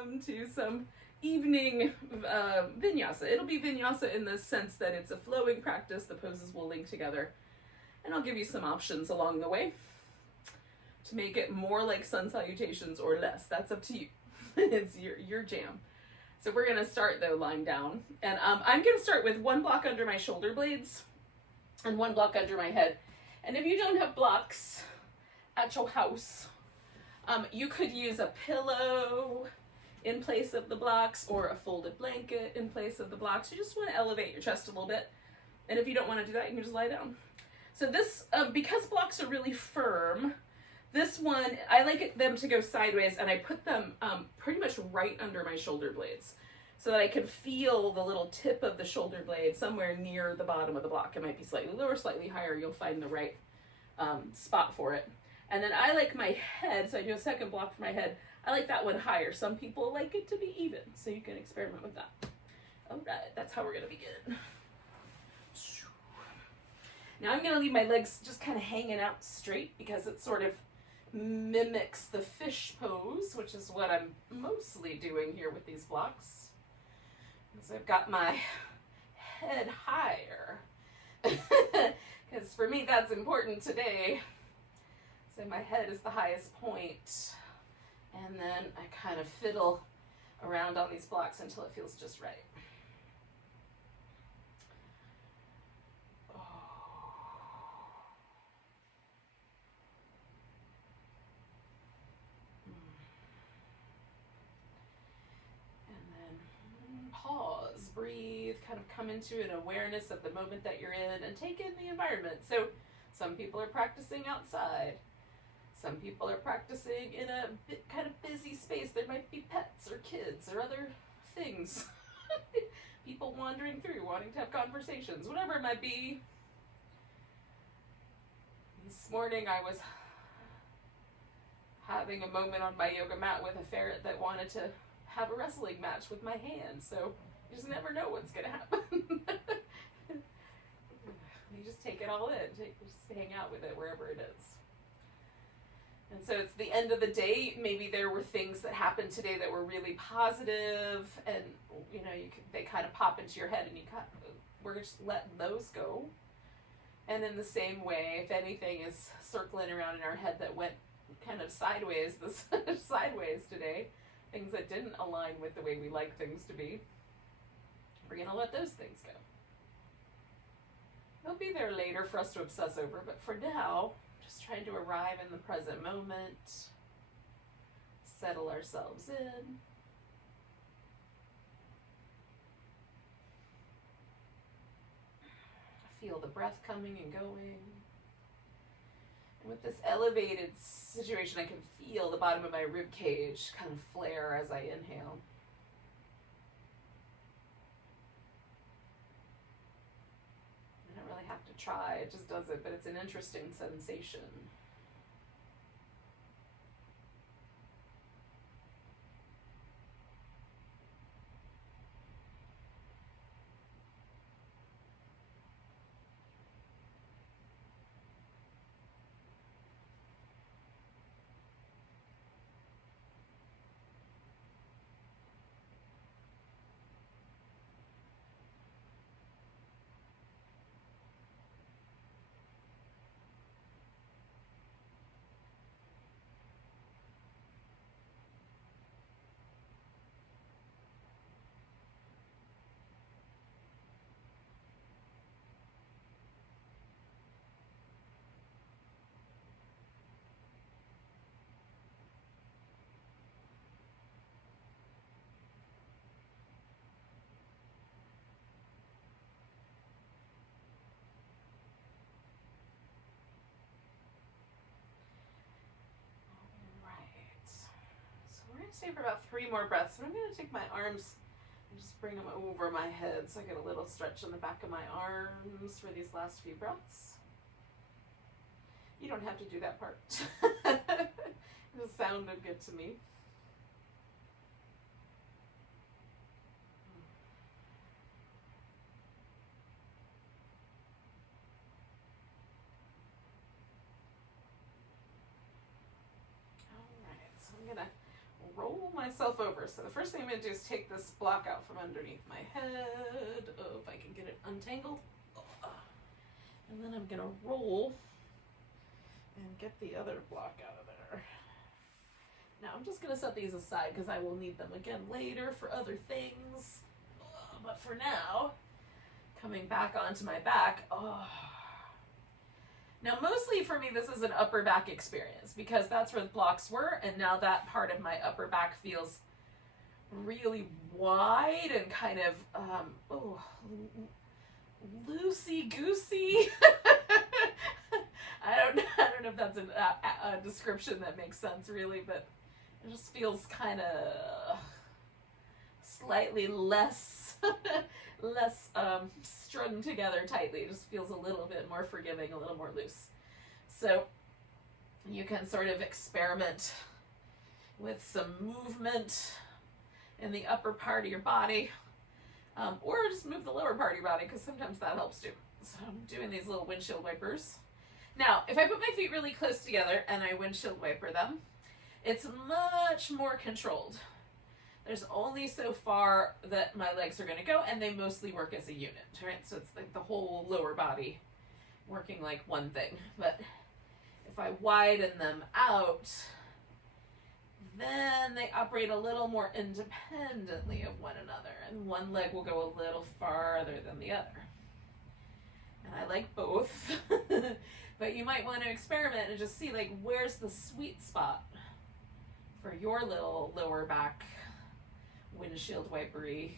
welcome to some evening vinyasa. It'll be vinyasa in the sense that it's a flowing practice. The poses will link together, and I'll give you some options along the way to make it more like sun salutations or less. That's up to you. It's your jam. So we're gonna start though lying down, and I'm gonna start with one block under my shoulder blades and one block under my head. And if you don't have blocks at your house, you could use a pillow in place of the blocks or a folded blanket in place of the blocks. You just want to elevate your chest a little bit. And if you don't want to do that, you can just lie down. So this, because blocks are really firm, this one, I like them to go sideways, and I put them pretty much right under my shoulder blades so that I can feel the little tip of the shoulder blade somewhere near the bottom of the block. It might be slightly lower, slightly higher. You'll find the right spot for it. And then I like my head, so I do a second block for my head. I like that one higher. Some people like it to be even, so you can experiment with that. All right, that's how we're gonna begin. Now I'm gonna leave my legs just kind of hanging out straight because it sort of mimics the fish pose, which is what I'm mostly doing here with these blocks. So I've got my head higher, because for me that's important today. So my head is the highest point, and then I kind of fiddle around on these blocks until it feels just right. Pause, breathe, kind of come into an awareness of the moment that you're in and take in the environment. So some people are practicing outside. Some people are practicing in a kind of busy space. There might be pets or kids or other things. People wandering through, wanting to have conversations, whatever it might be. This morning I was having a moment on my yoga mat with a ferret that wanted to have a wrestling match with my hands, so you just never know what's gonna happen. You just take it all in, just hang out with it wherever it is. And so it's the end of the day. Maybe there were things that happened today that were really positive, and you know, they kind of pop into your head, and we're just letting those go. And in the same way, if anything is circling around in our head that went kind of sideways today, things that didn't align with the way we like things to be, we're gonna let those things go. They'll be there later for us to obsess over, but for now, just trying to arrive in the present moment, settle ourselves in. Feel the breath coming and going. And with this elevated situation, I can feel the bottom of my rib cage kind of flare as I inhale. I don't really have to try, it just does it, but it's an interesting sensation. Stay for about 3 more breaths, and I'm going to take my arms and just bring them over my head so I get a little stretch in the back of my arms for these last few breaths. You don't have to do that part. It just sounded good to me. roll myself over. So the first thing I'm going to do is take this block out from underneath my head. Oh, if I can get it untangled. And then I'm going to roll and get the other block out of there. Now I'm just going to set these aside because I will need them again later for other things. But for now, coming back onto my back. Now mostly for me this is an upper back experience because that's where the blocks were, and now that part of my upper back feels really wide and kind of loosey-goosey. I don't know if that's a description that makes sense really, but it just feels kind of slightly less strung together tightly. It just feels a little bit more forgiving, a little more loose. So you can sort of experiment with some movement in the upper part of your body, or just move the lower part of your body because sometimes that helps too. So I'm doing these little windshield wipers. Now, if I put my feet really close together and I windshield wiper them, it's much more controlled. There's only so far that my legs are going to go, and they mostly work as a unit, right? So it's like the whole lower body working like one thing. But if I widen them out, then they operate a little more independently of one another, and one leg will go a little farther than the other. And I like both, but you might want to experiment and just see like where's the sweet spot for your little lower back windshield wipery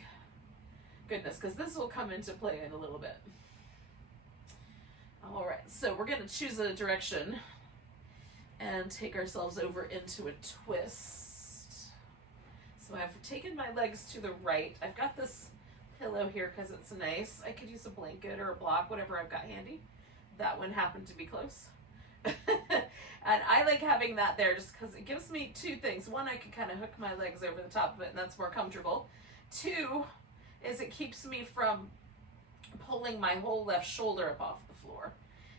goodness, because this will come into play in a little bit. All right, so we're going to choose a direction and take ourselves over into a twist. So I've taken my legs to the right. I've got this pillow here because it's nice. I could use a blanket or a block, whatever I've got handy. That one happened to be close. And I like having that there just because it gives me two things. One, I can kind of hook my legs over the top of it, and that's more comfortable. Two, is it keeps me from pulling my whole left shoulder up off the floor.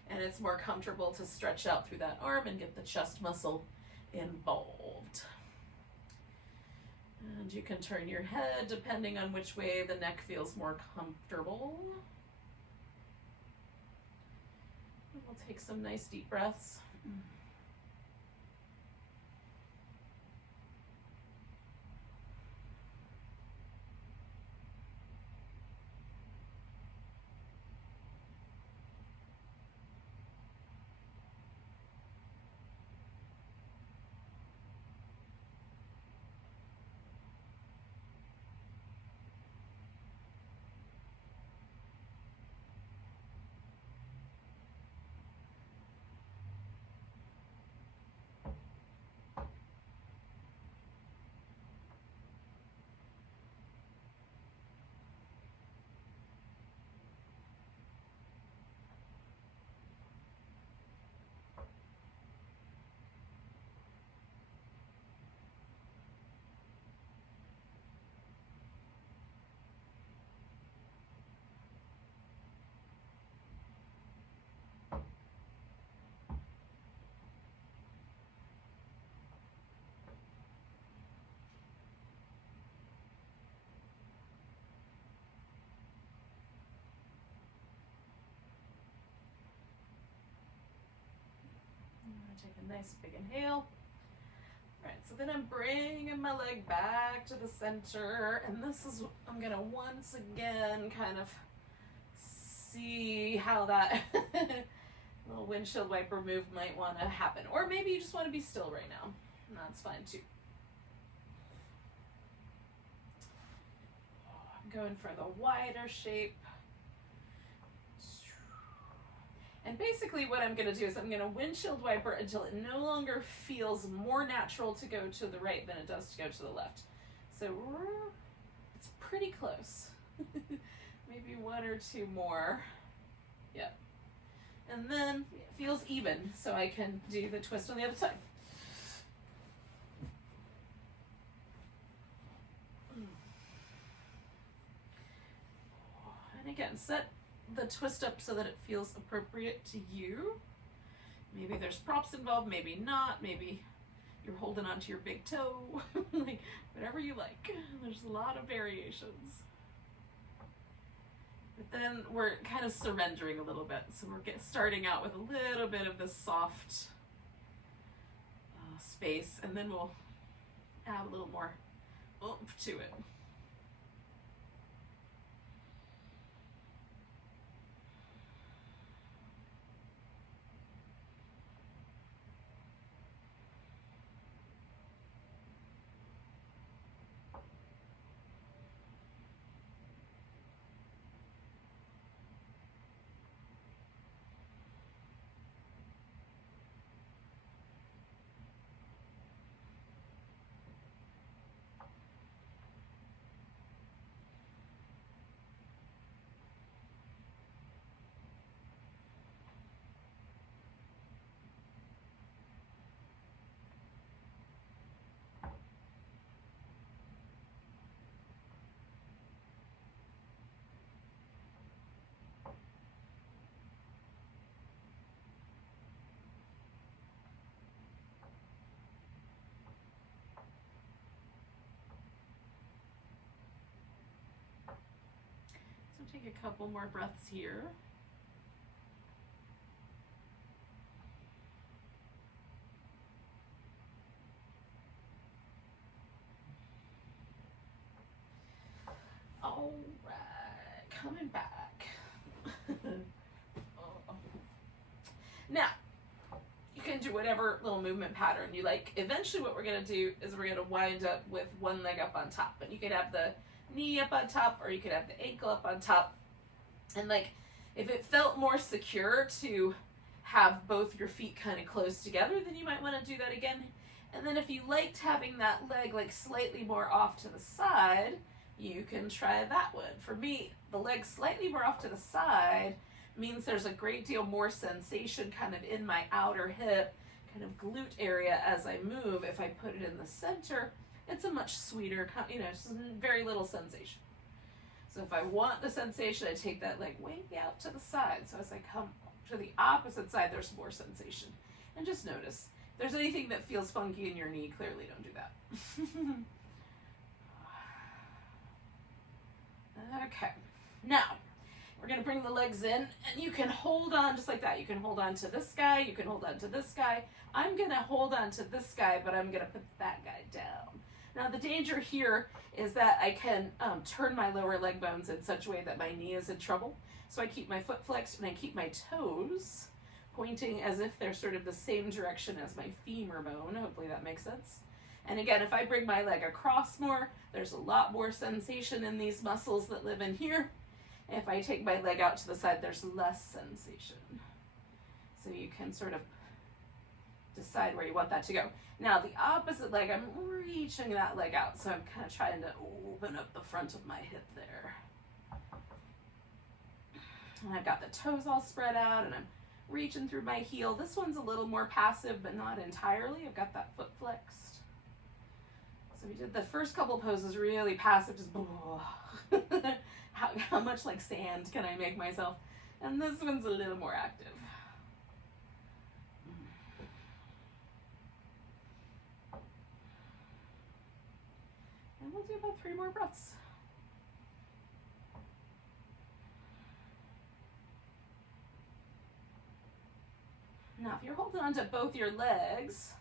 And it's more comfortable to stretch out through that arm and get the chest muscle involved. And you can turn your head depending on which way the neck feels more comfortable. And we'll take some nice deep breaths. Take a nice big inhale. All right, so then I'm bringing my leg back to the center, and this is, I'm gonna once again kind of see how that little windshield wiper move might want to happen. Or maybe you just want to be still right now, and that's fine too. I'm going for the wider shape. And basically what I'm going to do is I'm going to windshield wiper until it no longer feels more natural to go to the right than it does to go to the left. So it's pretty close. Maybe one or two more. Yep. And then it feels even, so I can do the twist on the other side. And again, set the twist up so that it feels appropriate to you. Maybe there's props involved, maybe not, maybe You're holding onto your big toe, like whatever you like. There's a lot of variations. But then we're kind of surrendering a little bit. So we're starting out with a little bit of this soft space, and then we'll add a little more oomph to it. So take a couple more breaths here. All right, coming back. Now, you can do whatever little movement pattern you like. Eventually what we're going to do is we're going to wind up with one leg up on top. And you could have the knee up on top, or you could have the ankle up on top. And like, if it felt more secure to have both your feet kind of close together, then you might want to do that again. And then if you liked having that leg like slightly more off to the side, you can try that one. For me, the leg slightly more off to the side means there's a great deal more sensation kind of in my outer hip, kind of glute area as I move. If I put it in the center, it's a much sweeter, you know, just very little sensation. So if I want the sensation, I take that leg way out to the side. So as I come to the opposite side, there's more sensation. And just notice, if there's anything that feels funky in your knee, clearly don't do that. Okay, now we're going to bring the legs in, and you can hold on just like that. You can hold on to this guy, you can hold on to this guy. I'm going to hold on to this guy, but I'm going to put that guy down. Now the danger here is that I can turn my lower leg bones in such a way that my knee is in trouble. So I keep my foot flexed and I keep my toes pointing as if they're sort of the same direction as my femur bone. Hopefully that makes sense. And again, if I bring my leg across more, there's a lot more sensation in these muscles that live in here. If I take my leg out to the side, there's less sensation. So you can sort of decide where you want that to go. Now the opposite leg, I'm reaching that leg out. So I'm kind of trying to open up the front of my hip there. And I've got the toes all spread out, and I'm reaching through my heel. This one's a little more passive, but not entirely. I've got that foot flexed. So we did the first couple poses really passive, just how much like sand can I make myself? And this one's a little more active. And we'll do about 3 more breaths. Now, if you're holding on to both your legs,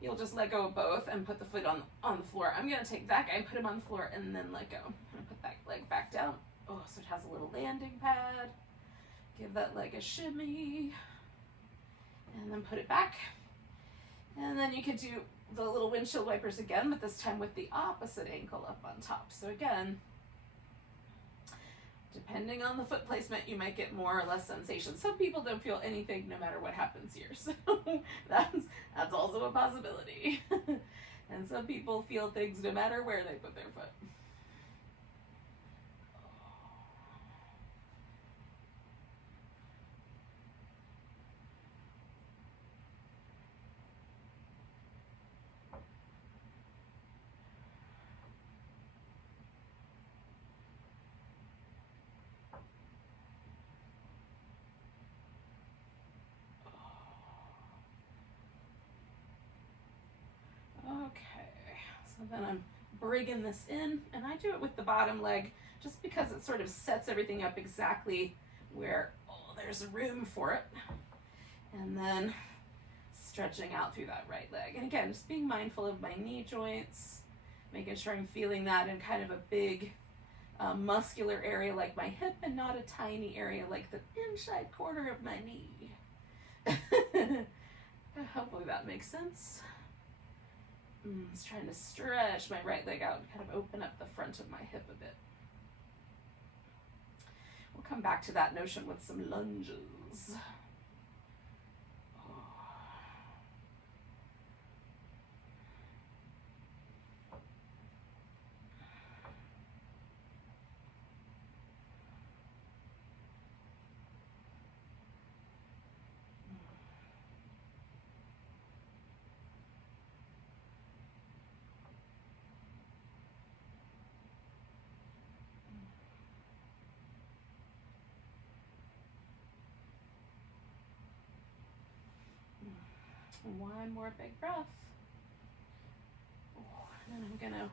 you'll just let go of both and put the foot on the floor. I'm going to take that guy and put him on the floor and then let go. I'm going to put that leg back down. Oh, so it has a little landing pad. Give that leg a shimmy. And then put it back. And then you could do the little windshield wipers again, but this time with the opposite ankle up on top. So again, depending on the foot placement, you might get more or less sensation. Some people don't feel anything no matter what happens here. So that's also a possibility. And some people feel things no matter where they put their foot. So then I'm bringing this in, and I do it with the bottom leg just because it sort of sets everything up exactly where there's room for it. And then stretching out through that right leg. And again, just being mindful of my knee joints, making sure I'm feeling that in kind of a big muscular area like my hip and not a tiny area like the inside corner of my knee. Hopefully that makes sense. Just trying to stretch my right leg out and kind of open up the front of my hip a bit. We'll come back to that notion with some lunges. One more big breath. And then I'm gonna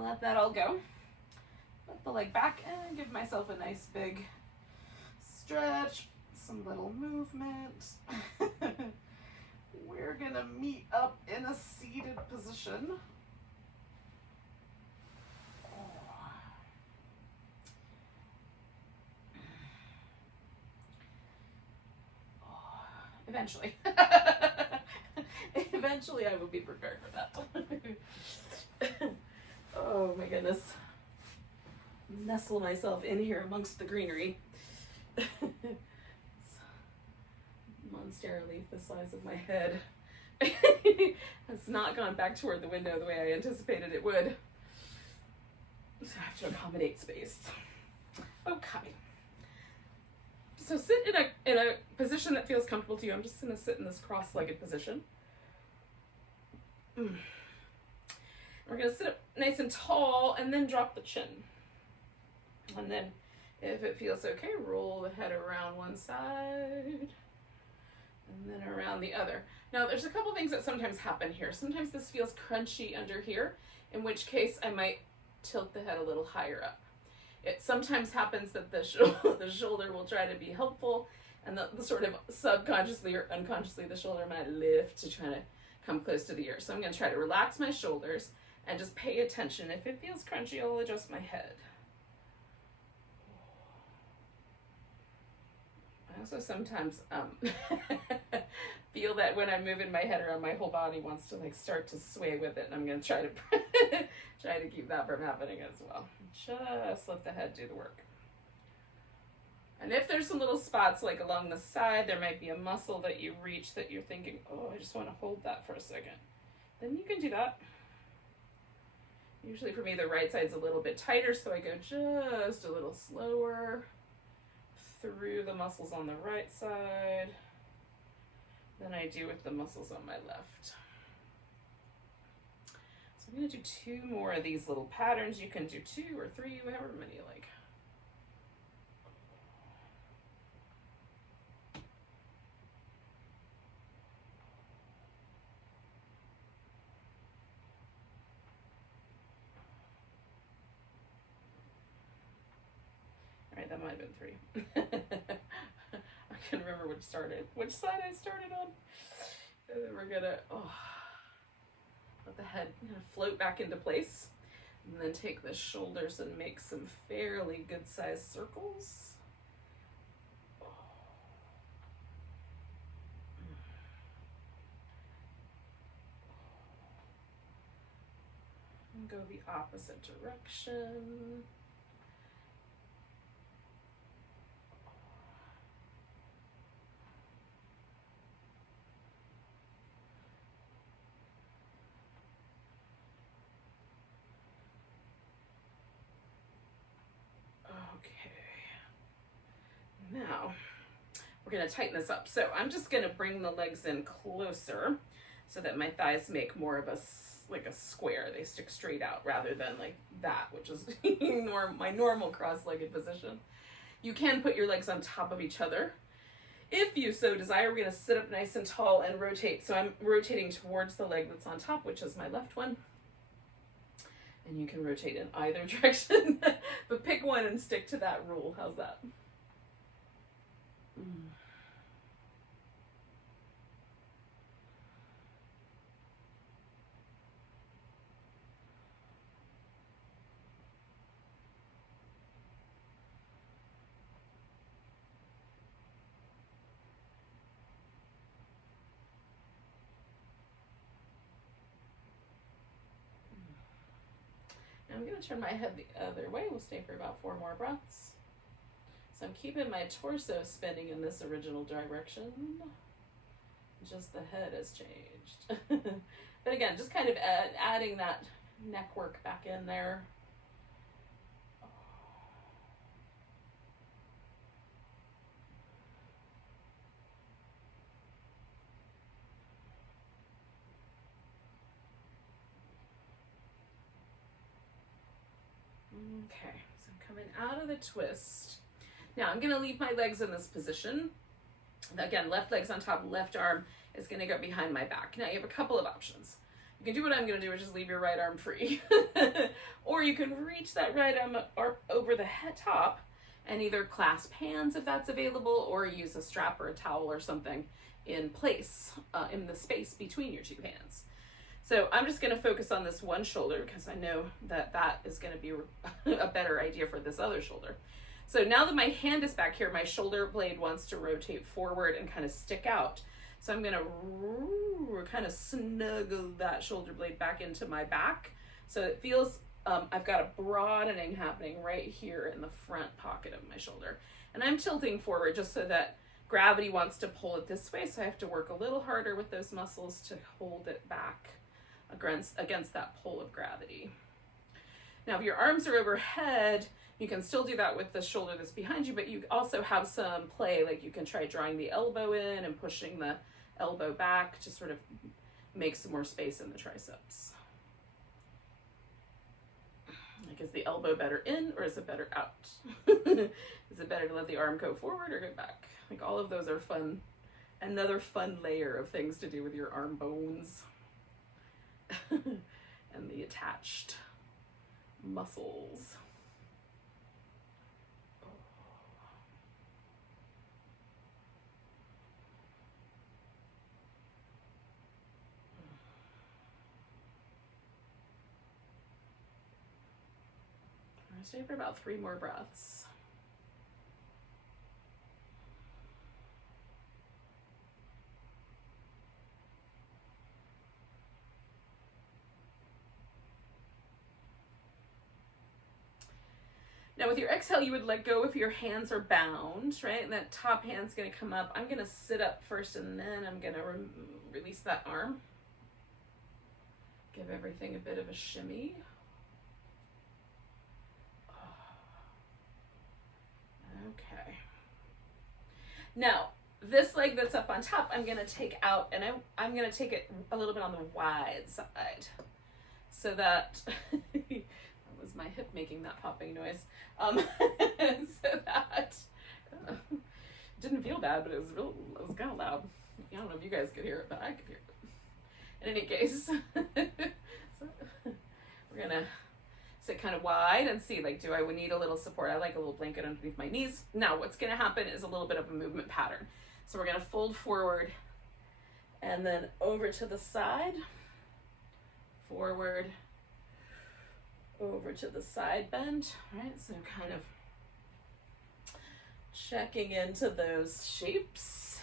let that all go. Let the leg back and give myself a nice big stretch, some little movement. We're gonna meet up in a seated position. Eventually. Eventually I will be prepared for that. Oh my goodness. Nestle myself in here amongst the greenery. It's monetarily the size of my head. Has not gone back toward the window the way I anticipated it would. So I have to accommodate space. Okay. So sit in a position that feels comfortable to you. I'm just going to sit in this cross-legged position. We're going to sit up nice and tall and then drop the chin. And then if it feels okay, roll the head around one side and then around the other. Now there's a couple things that sometimes happen here. Sometimes this feels crunchy under here, in which case I might tilt the head a little higher up. It sometimes happens that the shoulder will try to be helpful, and the sort of subconsciously or unconsciously the shoulder might lift to try to come close to the ear. So I'm going to try to relax my shoulders and just pay attention. If it feels crunchy, I'll adjust my head. I also sometimes feel that when I'm moving my head around, my whole body wants to like start to sway with it, and I'm going to try to keep that from happening as well. Just let the head do the work. And if there's some little spots like along the side, there might be a muscle that you reach that you're thinking, oh, I just want to hold that for a second. Then you can do that. Usually for me, the right side's a little bit tighter, so I go just a little slower through the muscles on the right side than I do with the muscles on my left. So I'm going to do 2 more of these little patterns. You can do 2 or 3, however many you like. All right, that might have been 3. I can't remember which side I started on. And then we're gonna let the head kind of float back into place, and then take the shoulders and make some fairly good sized circles. And go the opposite direction. Now, we're going to tighten this up. So I'm just going to bring the legs in closer so that my thighs make more of a square. They stick straight out rather than like that, which is my normal cross-legged position. You can put your legs on top of each other If you so desire, we're going to sit up nice and tall and rotate. So I'm rotating towards the leg that's on top, which is my left one. And you can rotate in either direction, but pick one and stick to that rule. How's that? I'm going to turn my head the other way. We'll stay for about 4 more breaths. So I'm keeping my torso spinning in this original direction. Just the head has changed. But again, just kind of adding that neck work back in there. Okay, so I'm coming out of the twist. Now I'm going to leave my legs in this position. Again, left leg's on top, left arm is going to go behind my back. Now you have a couple of options. You can do what I'm going to do, which is leave your right arm free. Or you can reach that right arm over the head top and either clasp hands if that's available, or use a strap or a towel or something in place, in the space between your two hands. So I'm just going to focus on this one shoulder because I know that that is going to be a better idea for this other shoulder. So now that my hand is back here, my shoulder blade wants to rotate forward and kind of stick out. So I'm going to kind of snuggle that shoulder blade back into my back. So it feels, I've got a broadening happening right here in the front pocket of my shoulder. And I'm tilting forward just so that gravity wants to pull it this way. So I have to work a little harder with those muscles to hold it back against that pull of gravity. Now, if your arms are overhead, you can still do that with the shoulder that's behind you, but you also have some play, like you can try drawing the elbow in and pushing the elbow back to sort of make some more space in the triceps. Like, is the elbow better in or is it better out? Is it better to let the arm go forward or go back? Like, all of those are fun, another fun layer of things to do with your arm bones. And the attached muscles. I'm going to stay for about 3 more breaths. Now with your exhale, you would let go if your hands are bound, right? And that top hand's going to come up. I'm going to sit up first and then I'm going to release that arm. Give everything a bit of a shimmy. Okay. Now, this leg that's up on top, I'm going to take out, and I'm going to take it a little bit on the wide side so that... was my hip making that popping noise. So that didn't feel bad, but it was kind of loud. I don't know if you guys could hear it, but I could hear it. In any case, so we're gonna sit kind of wide and see, like, do I need a little support? I like a little blanket underneath my knees. Now what's gonna happen is a little bit of a movement pattern. So we're gonna fold forward and then over to the side, forward, over to the side bend, right? So kind of checking into those shapes.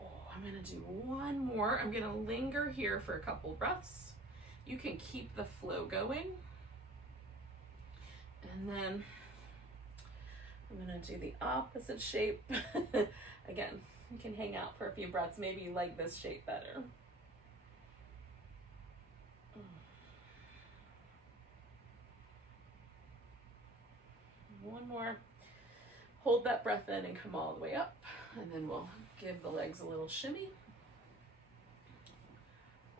Oh, I'm gonna do one more. I'm gonna linger here for a couple breaths. You can keep the flow going. And then I'm gonna do the opposite shape. Again, you can hang out for a few breaths. Maybe you like this shape better. One more. Hold that breath in and come all the way up. And then we'll give the legs a little shimmy.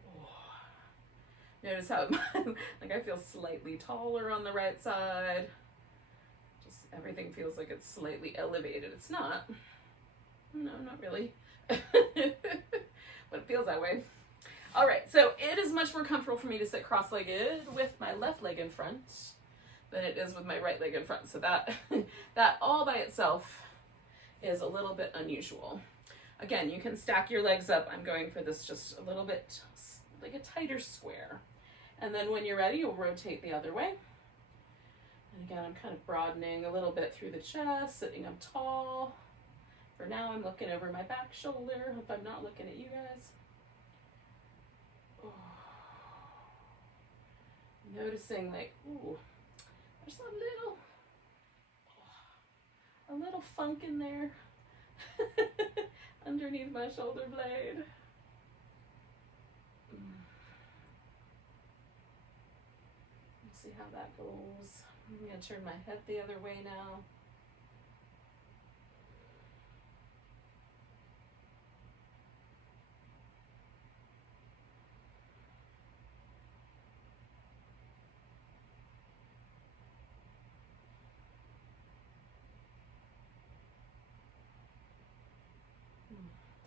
Oh. Notice how like I feel slightly taller on the right side. Just everything feels like it's slightly elevated. It's not. No, not really. But it feels that way. All right, so it is much more comfortable for me to sit cross-legged with my left leg in front than it is with my right leg in front. So that all by itself is a little bit unusual. Again, you can stack your legs up. I'm going for this just a little bit like a tighter square. And then when you're ready, you'll rotate the other way. And again, I'm kind of broadening a little bit through the chest, sitting up tall. For now, I'm looking over my back shoulder. Hope I'm not looking at you guys. Oh. Noticing like, ooh, there's a little funk in there underneath my shoulder blade. Let's see how that goes. I'm gonna turn my head the other way now.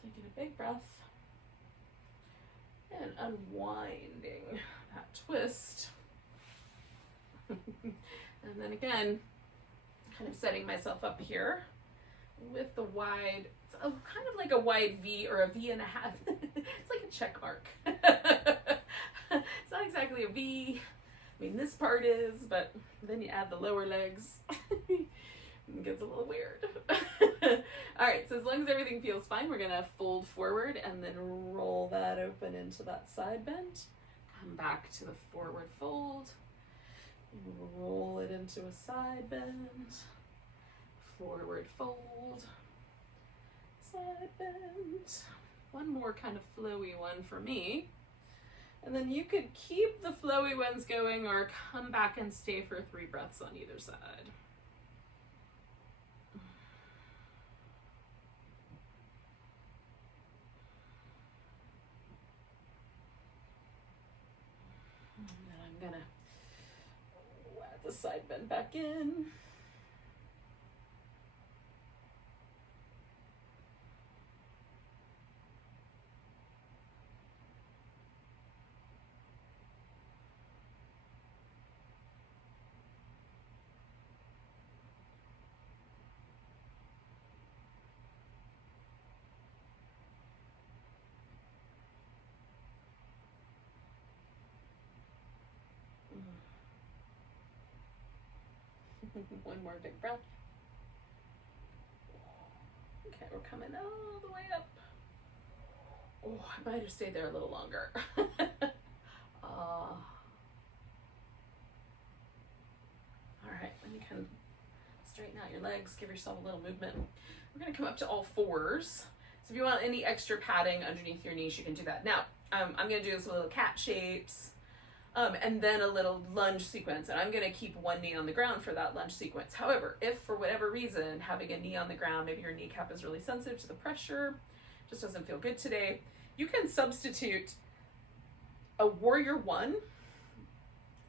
Taking a big breath and unwinding that twist. And then again, kind of setting myself up here with the wide, it's kind of like a wide V or a V and a half. It's like a check mark. It's not exactly a V. I mean, this part is, but then you add the lower legs. It gets a little weird. All right, so as long as everything feels fine, we're gonna fold forward and then roll that open into that side bend. Come back to the forward fold. Roll it into a side bend. Forward fold. Side bend. One more kind of flowy one for me. And then you could keep the flowy ones going or come back and stay for 3 breaths on either side. I'm gonna add the side bend back in. One more big breath. Okay, we're coming all the way up. Oh, I might have stayed there a little longer. All right, then you can straighten out your legs, give yourself a little movement. We're gonna come up to all fours. So if you want any extra padding underneath your knees, you can do that. Now, I'm gonna do some little cat shapes. And then a little lunge sequence, and I'm going to keep one knee on the ground for that lunge sequence. However, if for whatever reason having a knee on the ground, maybe your kneecap is really sensitive to the pressure, just doesn't feel good today, you can substitute a warrior 1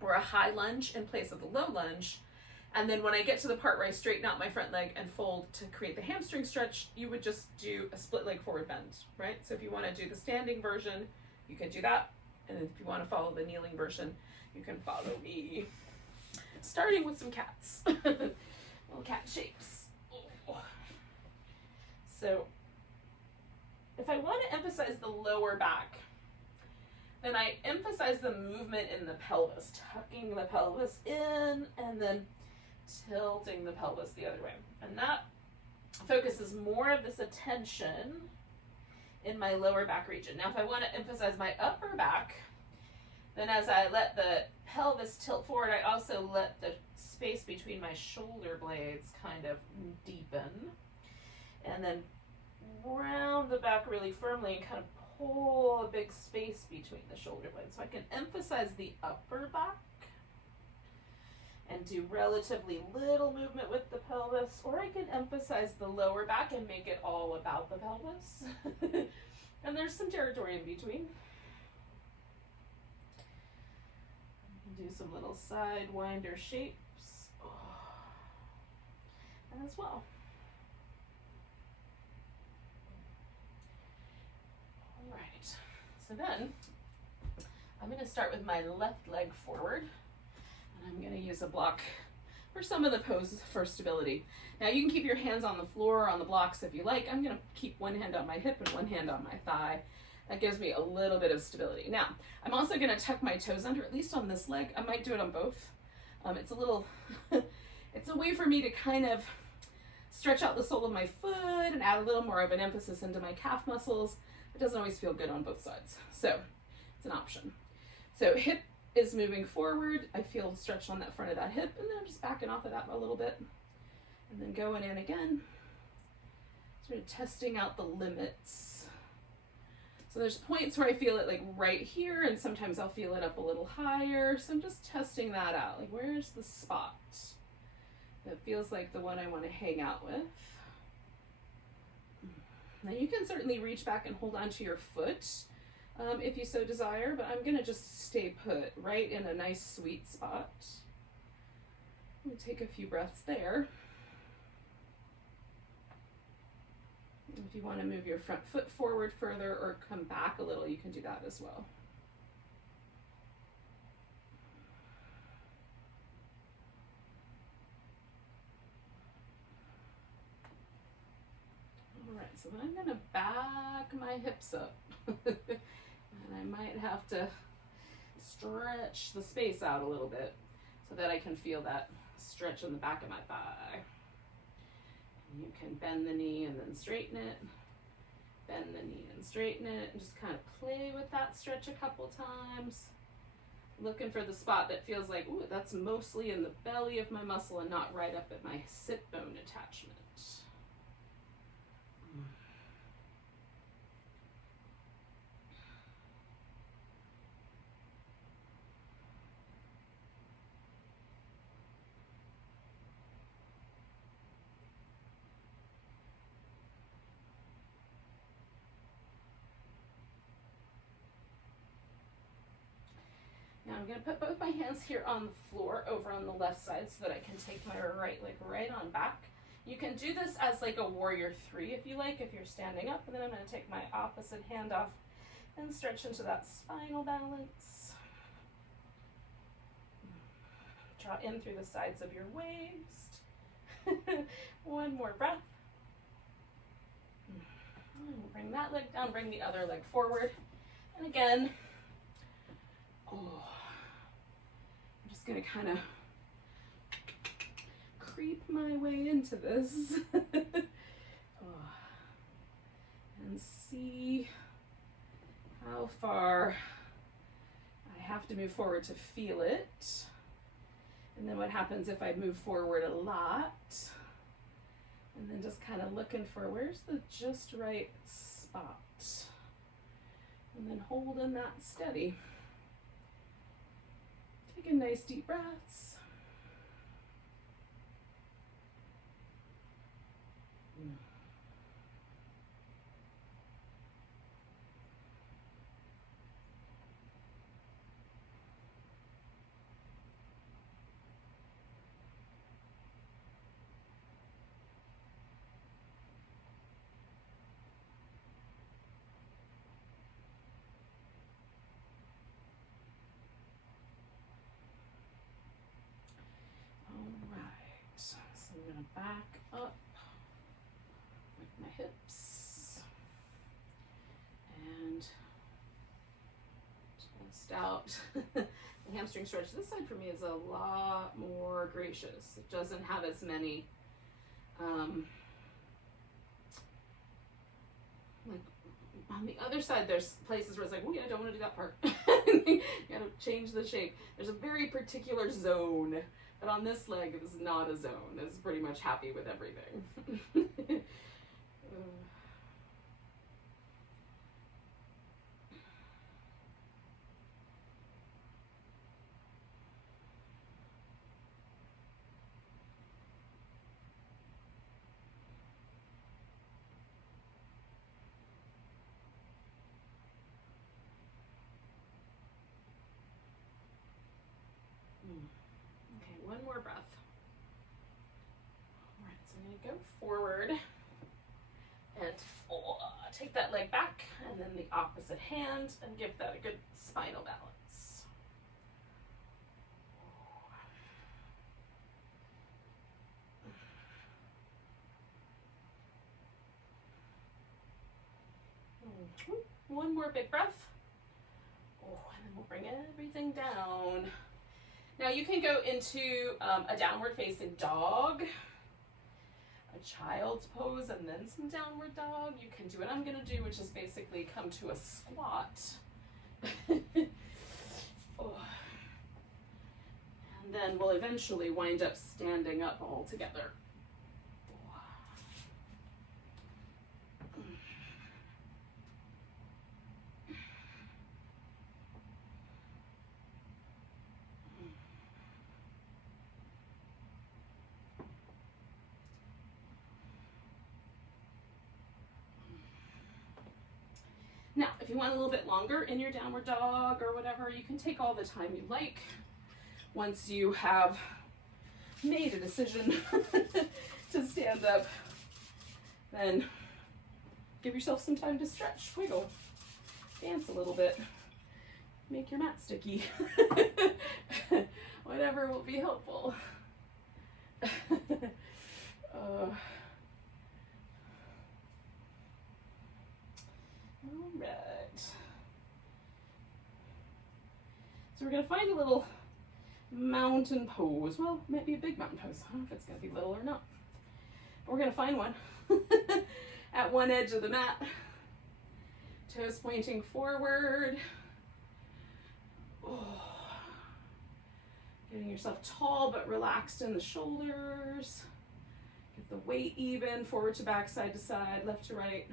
or a high lunge in place of the low lunge. And then when I get to the part where I straighten out my front leg and fold to create the hamstring stretch, you would just do a split leg forward bend, right? So if you want to do the standing version, you can do that. And if you want to follow the kneeling version, you can follow me. Starting with some cats. Little cat shapes. Oh. So if I want to emphasize the lower back, then I emphasize the movement in the pelvis, tucking the pelvis in and then tilting the pelvis the other way. And that focuses more of this attention in my lower back region. Now, if I want to emphasize my upper back, then as I let the pelvis tilt forward, I also let the space between my shoulder blades kind of deepen. And then round the back really firmly and kind of pull a big space between the shoulder blades. So I can emphasize the upper back and do relatively little movement with the pelvis, or I can emphasize the lower back and make it all about the pelvis. And there's some territory in between. Do some little side winder shapes. as well. All right, so then I'm going to start with my left leg forward, and I'm going to use a block for some of the poses for stability. Now you can keep your hands on the floor or on the blocks if you like. I'm going to keep one hand on my hip and one hand on my thigh. That gives me a little bit of stability. Now, I'm also going to tuck my toes under, at least on this leg. I might do it on both. It's a little, it's a way for me to kind of stretch out the sole of my foot and add a little more of an emphasis into my calf muscles. It doesn't always feel good on both sides. So it's an option. So hip is moving forward. I feel stretched on that front of that hip, and then I'm just backing off of that a little bit. And then going in again, sort of testing out the limits. So there's points where I feel it like right here, and sometimes I'll feel it up a little higher. So I'm just testing that out. Like, where's the spot that feels like the one I want to hang out with? Now you can certainly reach back and hold onto your foot if you so desire, but I'm gonna just stay put right in a nice sweet spot. We'll take a few breaths there. If you want to move your front foot forward further or come back a little, you can do that as well. All right, so then I'm going to back my hips up. And I might have to stretch the space out a little bit so that I can feel that stretch in the back of my thigh. You can bend the knee and then straighten it, bend the knee and straighten it, and just kind of play with that stretch a couple times. Looking for the spot that feels like, ooh, that's mostly in the belly of my muscle and not right up at my sit bone attachment. Now I'm going to put both my hands here on the floor over on the left side so that I can take my right leg right on back. You can do this as like a warrior 3 if you like, if you're standing up, and then I'm going to take my opposite hand off and stretch into that spinal balance. Draw in through the sides of your waist. One more breath. And bring that leg down, bring the other leg forward. And again, I'm just going to kind of creep my way into this and see how far I have to move forward to feel it. And then what happens if I move forward a lot? And then just kind of looking for where's the just right spot. And then holding that steady. Taking nice deep breaths. So I'm going to back up with my hips and chest out. The hamstring stretch this side for me is a lot more gracious. It doesn't have as many like on the other side there's places where it's like, oh yeah, I don't want to do that part. You gotta change the shape. There's a very particular zone. But on this leg, it is not a zone. It's pretty much happy with everything. Okay, one more breath. All right, so I'm going go forward and take that leg back, and then the opposite hand, and give that a good spinal balance. One more big breath. And then we'll bring everything down. Now you can go into a downward facing dog, a child's pose, and then some downward dog. You can do what I'm gonna do, which is basically come to a squat. And then we'll eventually wind up standing up all together. Now, if you want a little bit longer in your downward dog or whatever, you can take all the time you like. Once you have made a decision to stand up, then give yourself some time to stretch, wiggle, dance a little bit, make your mat sticky. Whatever will be helpful. All right. So we're going to find a little mountain pose. Well, it might be a big mountain pose. I don't know if it's going to be little or not. But we're going to find one at one edge of the mat. Toes pointing forward. Getting yourself tall but relaxed in the shoulders. Get the weight even, forward to back, side to side, left to right.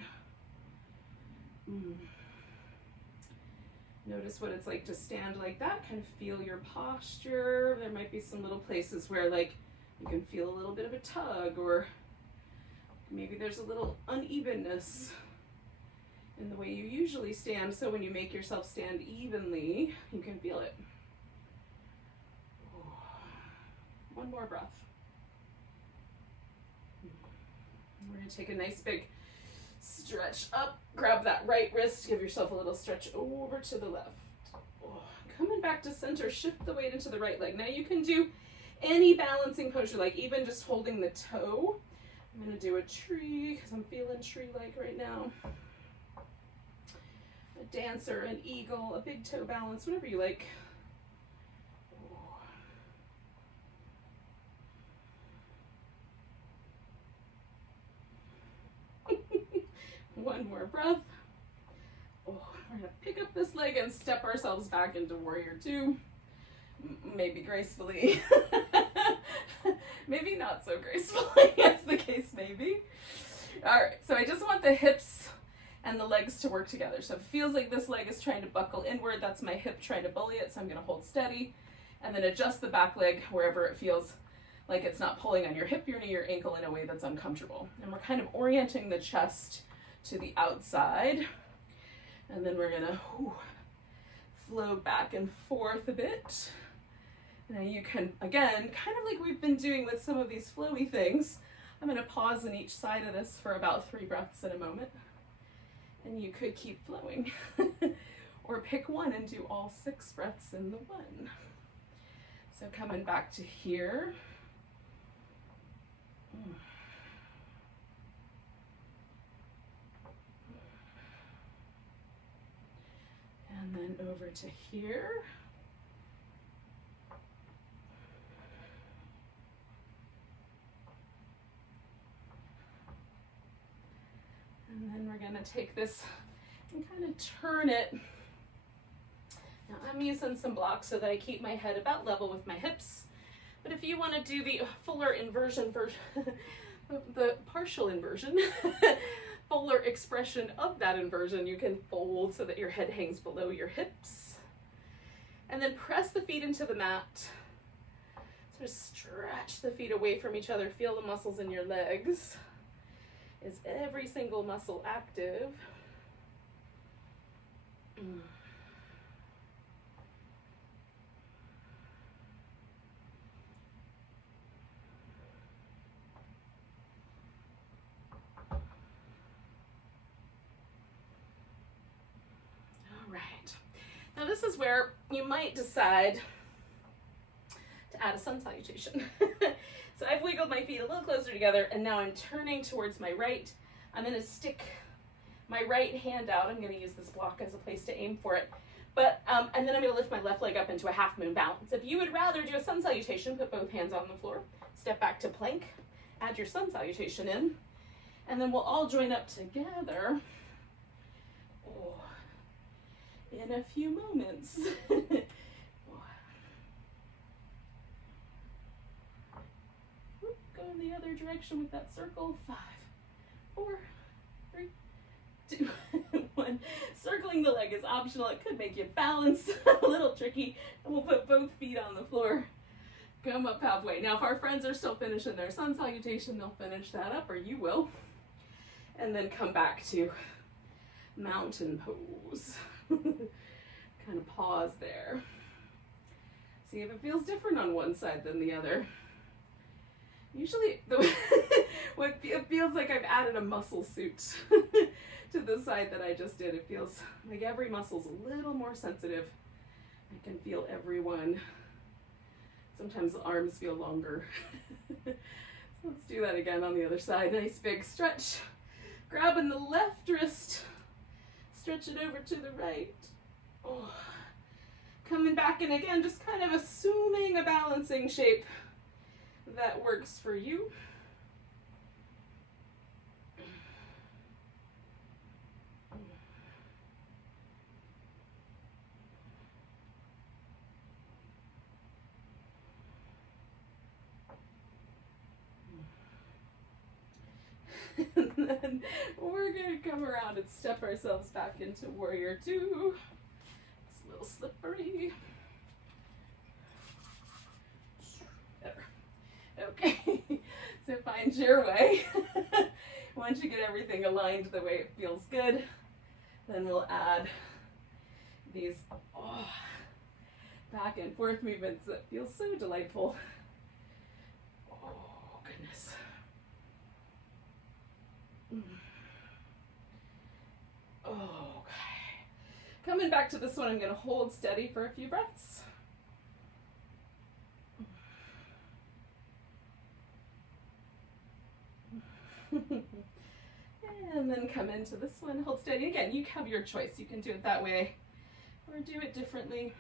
Notice what it's like to stand like that. Kind of feel your posture. There might be some little places where like you can feel a little bit of a tug, or maybe there's a little unevenness in the way you usually stand. So when you make yourself stand evenly, you can feel it. One more breath. We're going to take a nice big stretch up, grab that right wrist, give yourself a little stretch over to the left. Coming back to center, shift the weight into the right leg. Now you can do any balancing pose you like, even just holding the toe. I'm going to do a tree because I'm feeling tree-like right now. A dancer, an eagle, a big toe balance, whatever you like. One more breath. We're gonna pick up this leg and step ourselves back into warrior two. Maybe gracefully. Maybe not so gracefully, as the case may be. All right, so I just want the hips and the legs to work together. So if it feels like this leg is trying to buckle inward, that's my hip trying to bully it, so I'm gonna hold steady and then adjust the back leg wherever it feels like it's not pulling on your hip, your knee, your ankle in a way that's uncomfortable. And we're kind of orienting the chest to the outside, and then we're gonna flow back and forth a bit. Now you can, again, kind of like we've been doing with some of these flowy things, I'm gonna pause on each side of this for about 3 breaths in a moment, and you could keep flowing or pick one and do all 6 breaths in the one. So coming back to here. And then over to here. And then we're gonna take this and kind of turn it. Now I'm using some blocks so that I keep my head about level with my hips. But if you want to do the fuller inversion version, the partial inversion, fuller expression of that inversion, you can fold so that your head hangs below your hips. And then press the feet into the mat. Sort of stretch the feet away from each other. Feel the muscles in your legs. Is every single muscle active? Now this is where you might decide to add a sun salutation. So I've wiggled my feet a little closer together, and now I'm turning towards my right. I'm going to stick my right hand out. I'm going to use this block as a place to aim for it. But, and then I'm going to lift my left leg up into a half moon balance. If you would rather do a sun salutation, put both hands on the floor, step back to plank, add your sun salutation in, and then we'll all join up together in a few moments. Go in the other direction with that circle. 5, 4, 3, 2, 1. Circling the leg is optional. It could make you balance a little tricky. And we'll put both feet on the floor. Come up halfway. Now, if our friends are still finishing their sun salutation, they'll finish that up, or you will. And then come back to mountain pose. Kind of pause there. See if it feels different on one side than the other. Usually, it feels like I've added a muscle suit to the side that I just did. It feels like every muscle's a little more sensitive. I can feel everyone. Sometimes the arms feel longer. So let's do that again on the other side. Nice big stretch. Grabbing the left wrist. Stretch it over to the right. Oh. Coming back in again, just kind of assuming a balancing shape that works for you. And then we're going to come around and step ourselves back into Warrior 2. It's a little slippery. There. Okay, so find your way. Once you get everything aligned the way it feels good, then we'll add these back and forth movements that feel so delightful. Oh, goodness. Okay. Coming back to this one, I'm going to hold steady for a few breaths. And then come into this one, hold steady. Again, you have your choice. You can do it that way or do it differently.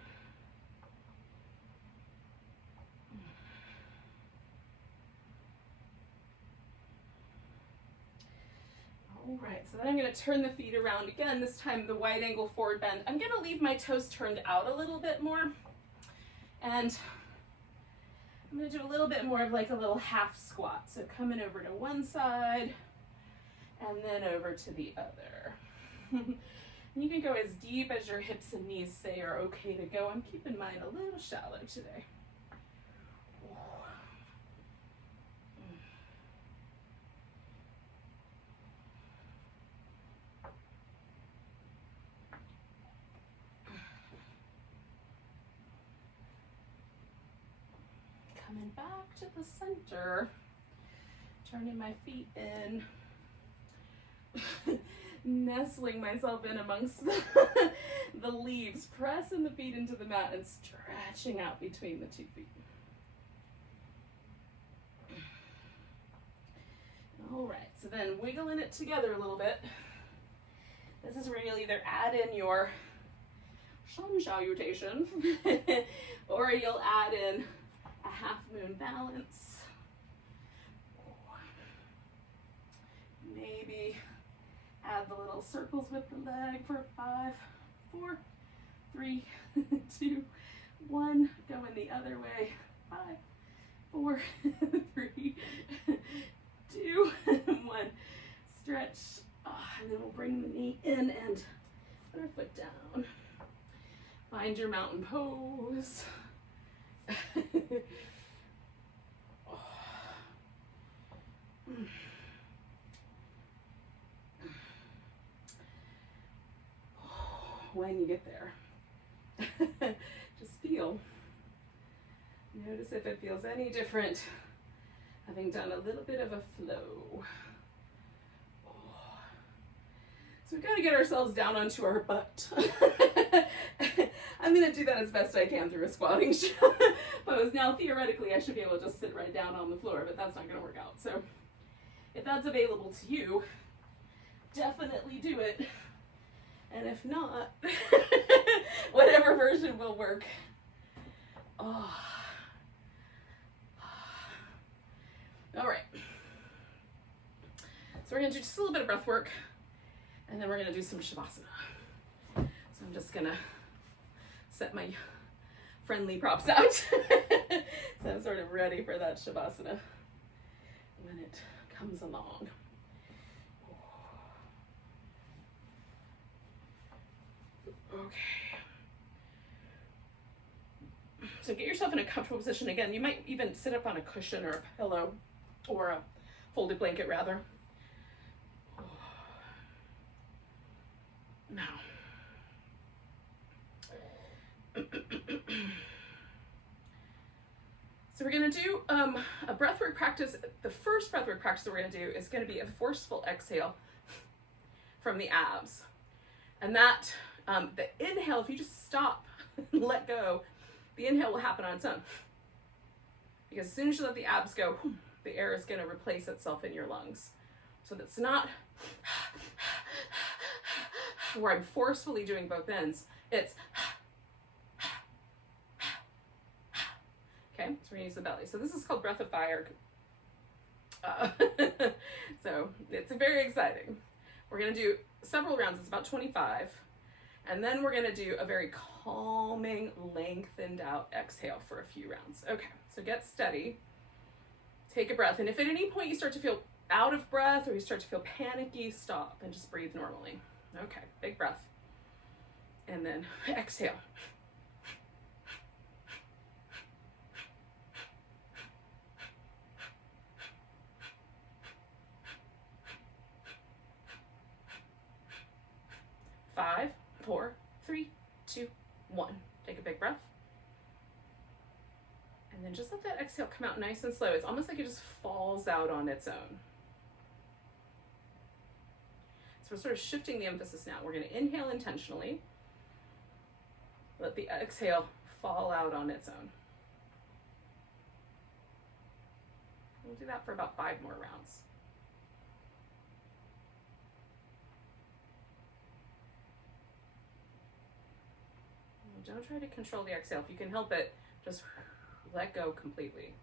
All right, so then I'm going to turn the feet around again, this time the wide angle forward bend. I'm going to leave my toes turned out a little bit more. And I'm going to do a little bit more of like a little half squat. So coming over to one side and then over to the other. You can go as deep as your hips and knees say are okay to go. I'm keeping mine a little shallow today. Coming back to the center, turning my feet in, nestling myself in amongst the leaves, pressing the feet into the mat and stretching out between the 2 feet. All right, so then wiggling it together a little bit. This is where you'll either add in your sun salutation or you'll add in a half moon balance. Maybe add the little circles with the leg for 5, 4, 3, 2, 1. Going the other way. 5, 4, 3, 2, 1. Stretch. And then we'll bring the knee in and put our foot down. Find your mountain pose. When you get there, just feel. Notice if it feels any different, having done a little bit of a flow. So we've got to get ourselves down onto our butt. I'm going to do that as best I can through a squatting pose. Now, theoretically, I should be able to just sit right down on the floor, but that's not going to work out. So if that's available to you, definitely do it. And if not, whatever version will work. Oh. All right. So we're going to do just a little bit of breath work, and then we're going to do some Shavasana. So I'm just going to set my friendly props out. So I'm sort of ready for that Shavasana when it comes along. Okay. So get yourself in a comfortable position. Again, you might even sit up on a cushion or a pillow or a folded blanket rather. Now. So we're going to do a breathwork practice. The first breathwork practice that we're going to do is going to be a forceful exhale from the abs. And that, the inhale, if you just stop and let go, the inhale will happen on its own. Because as soon as you let the abs go, the air is going to replace itself in your lungs. So that's not where I'm forcefully doing both ends. It's okay, so we're going to use the belly. So this is called Breath of Fire. So it's very exciting. We're going to do several rounds. It's about 25. And then we're going to do a very calming, lengthened out exhale for a few rounds. Okay, so get steady. Take a breath. And if at any point you start to feel out of breath or you start to feel panicky, stop and just breathe normally. Okay, big breath. And then exhale. Five, 4, 3, 2, 1. Take a big breath. And then just let that exhale come out nice and slow. It's almost like it just falls out on its own. So we're sort of shifting the emphasis now. We're going to inhale intentionally. Let the exhale fall out on its own. We'll do that for about 5 more rounds. Don't try to control the exhale. If you can help it, just let go completely.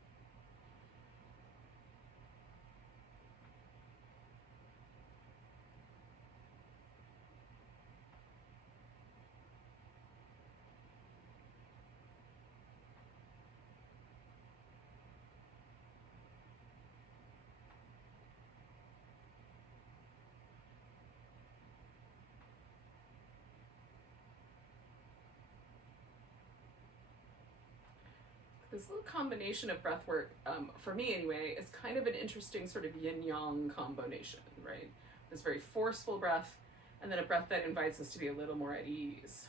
This little combination of breath work, for me anyway, is kind of an interesting sort of yin-yang combination, right? This very forceful breath, and then a breath that invites us to be a little more at ease.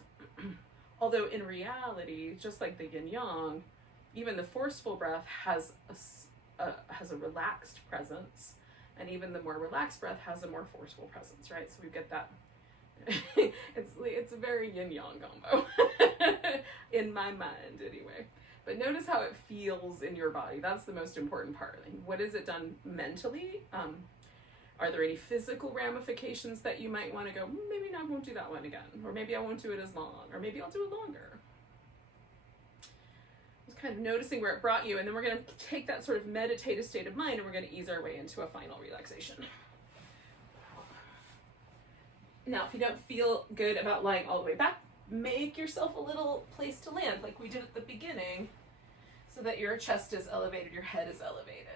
Although in reality, just like the yin-yang, even the forceful breath has a relaxed presence, and even the more relaxed breath has a more forceful presence, right? So we get that. It's a very yin-yang combo, in my mind anyway. But notice how it feels in your body. That's the most important part. Like, what has it done mentally? Are there any physical ramifications that you might want to go, maybe I won't do that one again, or maybe I won't do it as long, or maybe I'll do it longer. Just kind of noticing where it brought you, and then we're going to take that sort of meditative state of mind and we're going to ease our way into a final relaxation. Now, if you don't feel good about lying all the way back, make yourself a little place to land like we did at the beginning so that your chest is elevated, your head is elevated.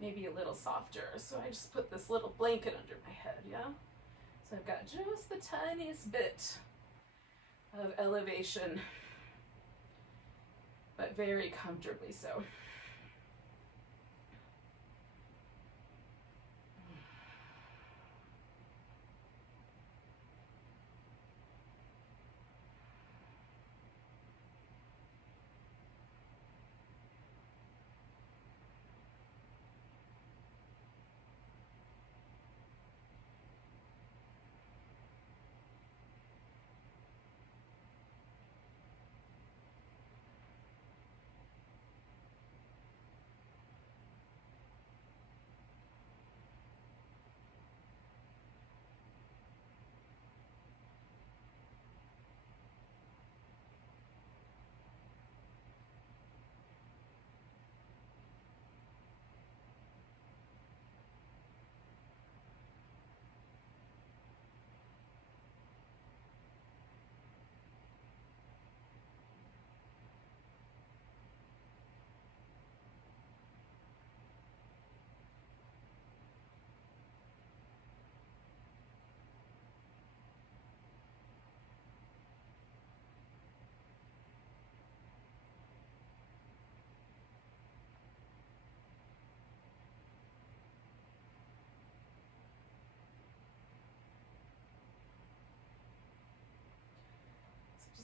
Maybe a little softer. So I just put this little blanket under my head, yeah? So I've got just the tiniest bit of elevation, but very comfortably so.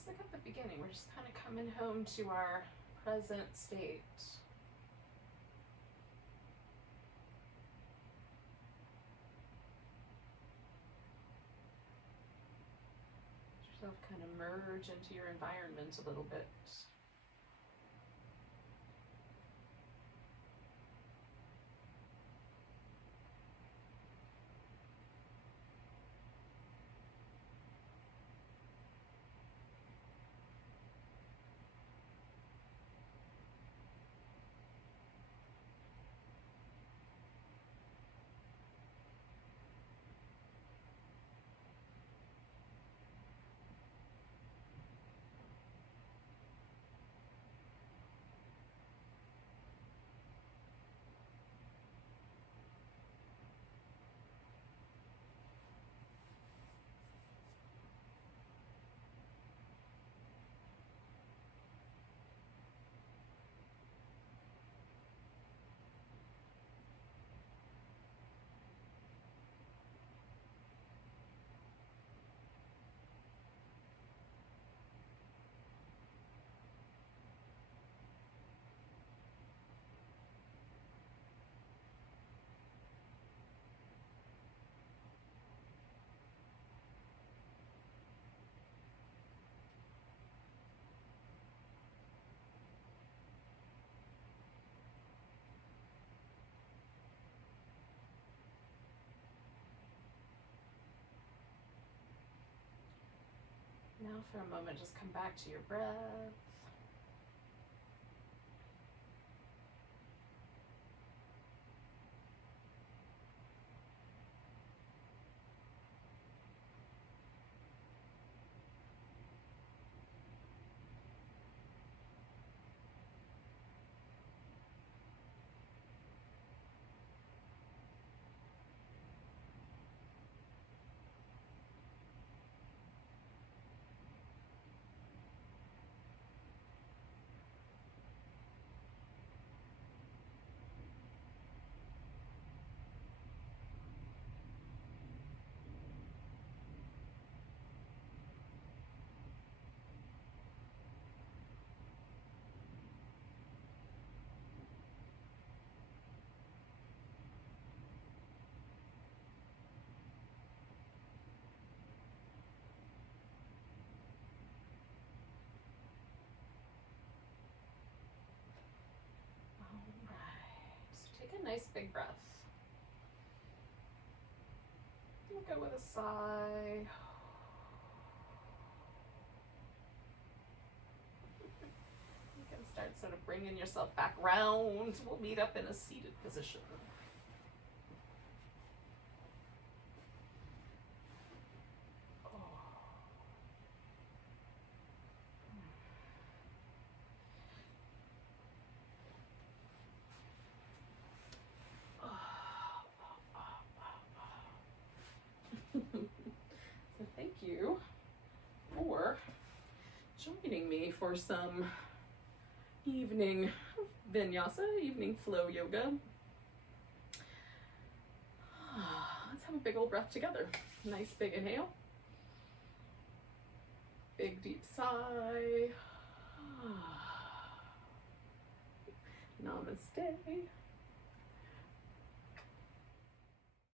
Just like at the beginning, we're just kind of coming home to our present state. Let yourself kind of merge into your environment a little bit. Now for a moment, just come back to your breath. Take a nice big breath. We'll go with a sigh. You can start sort of bringing yourself back round. We'll meet up in a seated position. So thank you for joining me for some evening vinyasa, evening flow yoga. Let's have a big old breath together. Nice big inhale. Big deep sigh. Namaste.